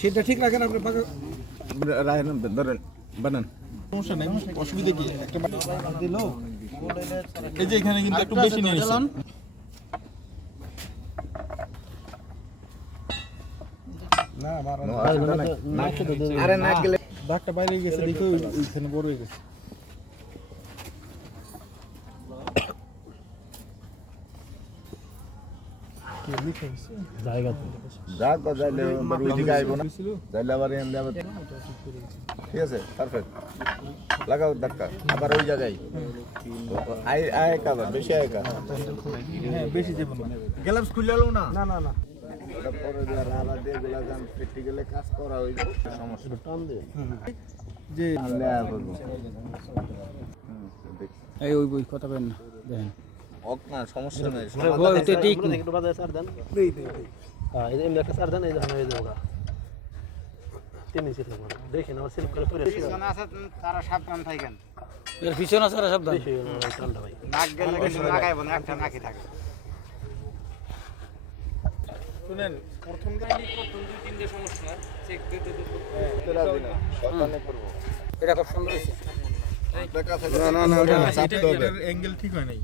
সেটা ঠিক রাখেন আপনি পাকা ধরেন বানান সমস্যা নাই, অসুবিধা কি? একটা দিলো এই যে এখানে কিন্তু একটু বেশি নিয়ে নিয়েছেন। না মারা আরে না গেলে দাগটা বাইরে গেছে দেখো ওইখানে বড় হয়ে গেছে। যা তো যাইলে ওইদিকে আইব না যাইলে আবার এনে আবার ঠিক আছে পারফেক্ট লাগাও ধাক্কা আবার ওই জায়গায় আয় আয় কাবার বেশি আয় কা হ্যাঁ বেশি দেব না। গ্লাভস খুলে আলো না না না না ওটা পরে দিয়ে রালা দিয়ে গুলা গান প্র্যাকটিক্যালে কাজ করা ওই সমস্যা টান দে যে আনলে আর বলবো এই ওই বই কথা বলেন না দেখেন ওক না সমস্যা নাই ওইটা ঠিক না। একটু বাজারে সার দেন। দেই দেই দেই হ্যাঁ এই এমনি একটা সার দেন, এই যে এই যে ওরা 3 ইঞ্চি থাকবে। দেখেন আমার সিল্ক করে পরে তারা সাবধান থাকেন। এর পিছনে আছে সাবধান। বেশি হয়ে গেল কালটা ভাই। নাক গেলে কিন্তু নাকাইব না, একটা নাকি থাকে। শুনেন প্রথম 2-3টে সমস্যা চেক দিতে সকালে করব এটা খুব সুন্দর হয়েছে। না না না ওটা এটা অ্যাঙ্গেল ঠিক হয় নাই।